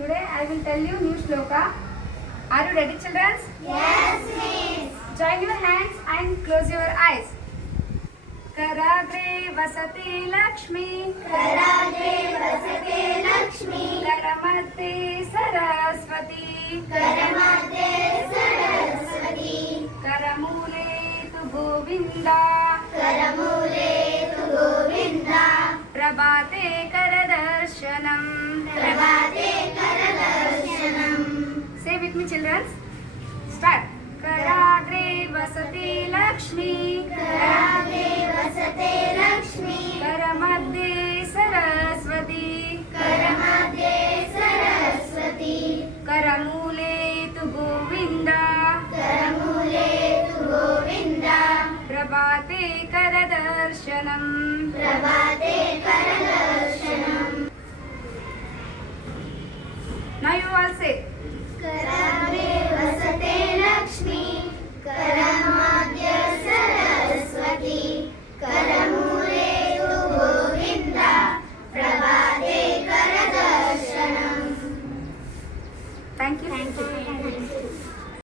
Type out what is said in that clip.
Today I will tell you new shloka. Are you ready, children? Yes, Miss. Join your hands and close your eyes. Karagre vasate Lakshmi. Karagre vasate Lakshmi. Karamadhe Saraswati. Karamadhe Saraswati. Karamule tu Govinda. Karamule tu Govinda. Prabhate Karadarshanam. Prabhate Karadarshanam. Say with me, children. Start. Karagre vasate Lakshmi. Karagre vasate Lakshmi. Karamadhe Saraswati. Karamadhe Saraswati. Karamule tu Govinda. Karamule tu Govinda. Prabhate Karadarshanam. Prabhate Karadarshanam. Now you all say. Karagre vasate Lakshmi. Karamadhya Saraswati. Karamule tu Govinda. Prabhate Karadarshanam. Thank you.